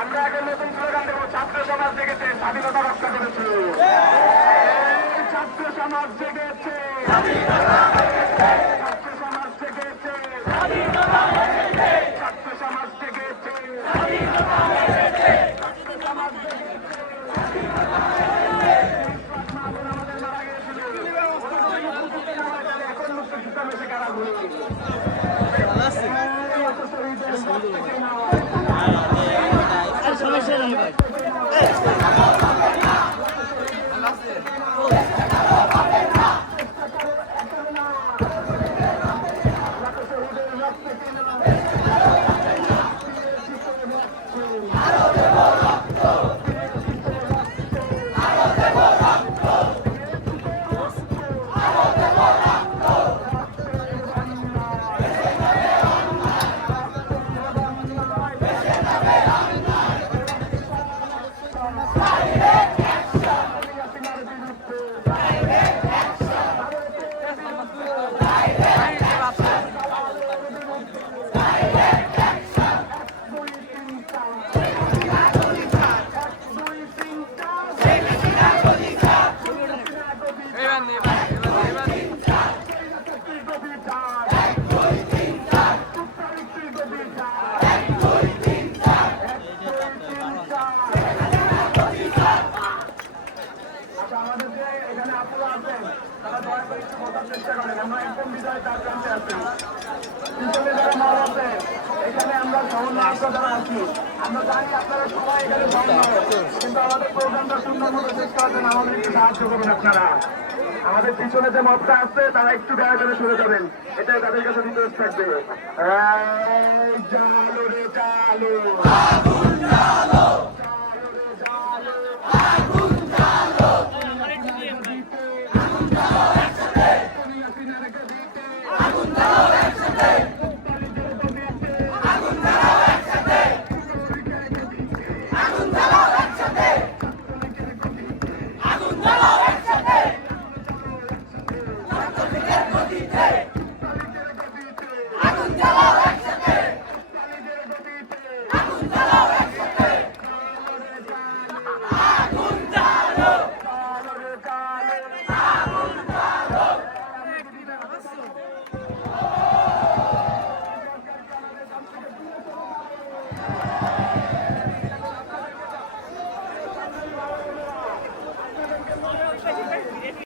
আমরা এখন নতুন স্লোগান দেবো, ছাত্র সমাজ জেগেছে, স্বাধীনতা রক্ষা করেছে। ছাত্র সমাজ জেগেছে, ছাত্র সমাজ জেগেছে, ছাত্র সমাজ জেগেছে, আমাদের মারা গিয়েছিল, এখন মুক্ত জুতা মেশে কারা ঘুরে সমস্যা নেই ভাই। এখানে আমরা যারা আছি, আমরা জানি আপনারা সবাই এখানে কিন্তু আমাদের প্রোগ্রামটা সুন্দরভাবে শেষ করার জন্য আমাদের একটু সাহায্য করুন আপনারা। আমাদের পিছনে যে মতটা আসছে তারা একটু দয়া করে সরে যাবেন, এটাই তাদের কাছে রিকোয়েস্ট থাকবে। চালো রে চালো,